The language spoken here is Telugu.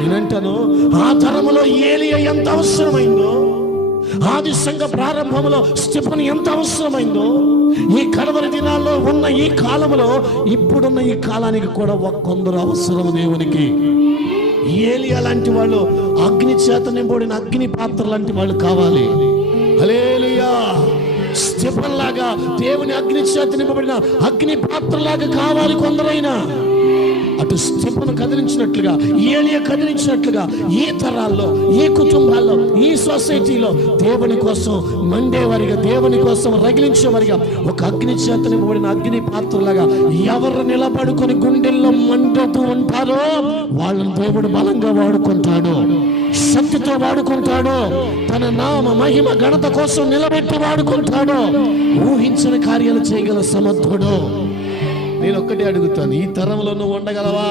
నేనంటాను, ఆ తరములో ఏలియా ఎంత అవసరమైందో, ఆది సంఘ ప్రారంభంలో స్టెఫెను ఎంత అవసరమైందో, ఈ కడవరి దినాల్లో ఉన్న ఈ కాలంలో, ఇప్పుడున్న ఈ కాలానికి కూడా కొందరు అవసరం దేవునికి. ఏలియా లాంటి వాళ్ళు, అగ్ని చేత నింపబడిన అగ్ని పాత్ర లాంటి వాళ్ళు కావాలి. హల్లెలూయా. స్టెఫెను లాగా దేవుని అగ్ని చేత నింపబడిన అగ్ని పాత్ర లాగా కావాలి కొందరైనా. అటు స్టెఫెను కదిలించినట్లుగా, ఏలియా కదిలించినట్లుగా ఈ తరాల్లో, ఈ కుటుంబాల్లో, ఈ సొసైటీలో దేవుని కోసం మండేవారిగా, దేవుని కోసం రగిలించేవారిగా, ఒక అగ్ని చేత నింపబడిన అగ్ని పాత్రలాగా ఎవరు నిలబడుకొని గుండెల్లో మండుతూ ఉంటారో వాళ్ళని దేవుడు బలంగా వాడుకుంటాడు, శక్తితో వాడుకుంటాడు, తన నామ మహిమ ఘనత కోసం నిలబెట్టి వాడుకుంటాడు. ఊహించిన కార్యాలు చేయగల సమర్థుడు. నేను ఒక్కటే అడుగుతాను, ఈ తరంలో నువ్వు ఉండగలవా?